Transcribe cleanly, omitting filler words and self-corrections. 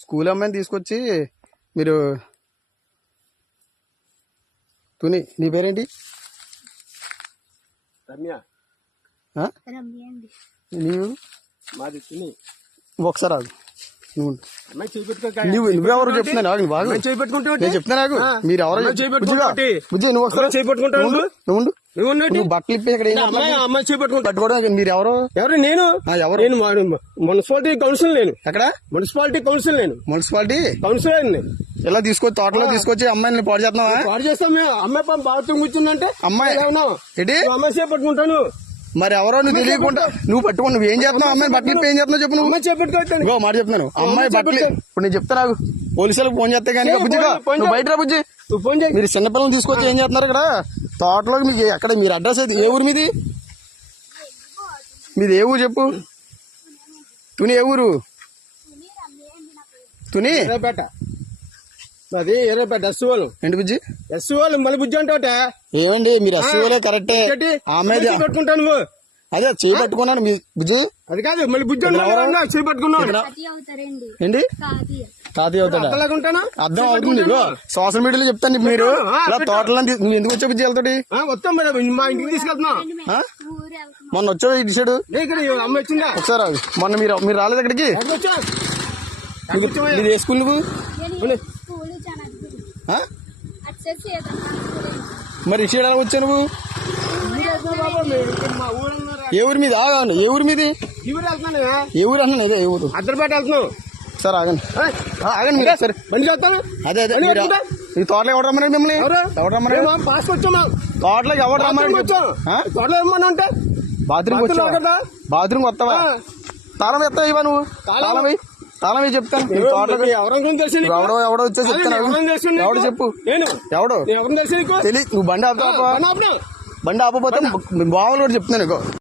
School అమ్మాయిని తీసుకొచ్చి మీరు తుని నీ పేరేంటి? రమ్య. నీవు? మాది తుని. ఒకసారి ఆగు. నువ్వెవరు చెప్తున్నా నాకు బాగా నేను చెప్తున్నా నాకు మీరు ఎవరో బుజ్జి నువ్వు ఒకసారి చేపట్టుకుంటావు. నువ్వు బట్టలు ఇప్పి ఇక్కడ అమ్మాయి చేపట్టుకుంటా పట్టుకోవడం మీరు ఎవరు? నేను ఎవరు? నేను మున్సిపాలిటీ కౌన్సిల్. నేను ఎక్కడ? Municipality council. నేను మున్సిపాలిటీ కౌన్సిలర్. ఇలా తీసుకొచ్చి తోటలో తీసుకొచ్చి అమ్మాయిని పాడు చేస్తున్నావా? పాడు చేస్తాం మేము. అమ్మాయి బాత్రూమ్ కూర్చుందంటే అమ్మాయి ఏంటి అమ్మాయి చేపట్టుకుంటాను. మరి ఎవరో నువ్వు తెలియకుండా నువ్వు పట్టుకుని నువ్వు ఏం చేస్తున్నావు? అమ్మాయి బట్టలు ఇప్పి ఏం చేస్తున్నావు చెప్పు. నువ్వు చేపట్టుకోవచ్చు. మాట చెప్తున్నాను. అమ్మాయి బట్టలు ఇప్పుడు నేను చెప్తా నాకు పోలీసులకు ఫోన్ చేస్తే కానీ బుజ్జిగా నువ్వు బయట రా బుజ్జి. మీరు చిన్నపిల్లలు తీసుకొచ్చి ఏం చేస్తున్నారు ఇక్కడ తోటలోకి? మీకు ఎక్కడ మీరు అడ్రస్ అయితే ఏ ఊరు మీది? మీది ఏ ఊరు చెప్పు. తుని ఏ ఊరు? తుని ఎర్రపేట. అది ఎర్రపేట ఎస్సీఓలు. ఏంటి బుజ్జి? ఎస్సీఓలు మళ్ళీ బుజ్జి అంటే ఏమండి మీరు ఎస్సీఓలే కరెక్టే. ఆమె పెట్టుకుంటాను నువ్వు అదే చేయి పట్టుకున్నాను మీ బుజ్జి. అది కాదు మళ్ళీ బుజ్జి చేయి పట్టుకున్నావు ఏంటి? తాతయ్య అవుతాడా? అర్థం అవుతుంది. సోషల్ మీడియాలో చెప్తాను మీరు ఇలా తోటలో నువ్వు ఎందుకు వచ్చావు బుజ్జి వెళ్తాడు? వస్తాం మా ఇంటికి తీసుకెళ్తున్నా. మొన్న వచ్చావు ఇటు సైడు అమ్మ వచ్చిందా? ఒకసారి మొన్న మీరు రాలేదు అక్కడికి? మీరు ఏ స్కూల్ నువ్వు? మరి ఇటు సైడ్ ఎలా వచ్చావు నువ్వు? ఏ ఊరి మీద? ఆగండి. ఏ ఊరి మీది? ఏ ఊరు అన్నా? ఇదే ఏ ఊరు? అద్దరిపేట వెళ్తున్నావు. సార్ ఆగండి ఆగండి మీరు సరే బండి వెళ్తాను. అదే అదే ఈ తోటలోకి ఎవరు రమ్మన్నాడు మిమ్మల్ని? ఎవరు రమ్మన్నాడు? పాస్ వచ్చామా? తోటలోకి ఎవరు రమ్మన్నాడు? తోటలో ఏమన్నా అంటే బాత్రూమ్ వచ్చావా? బాత్రూమ్ వస్తావా? తాళం ఎత్తావు ఇవా నువ్వు? తాళం చెప్తాను. ఎవడో వచ్చేసి చెప్తాను. ఎవడు చెప్పు? ఎవడు తెలియదు. నువ్వు బండి ఆపుతావా? బండి ఆపపోతే బావులు కూడా చెప్తున్నాను.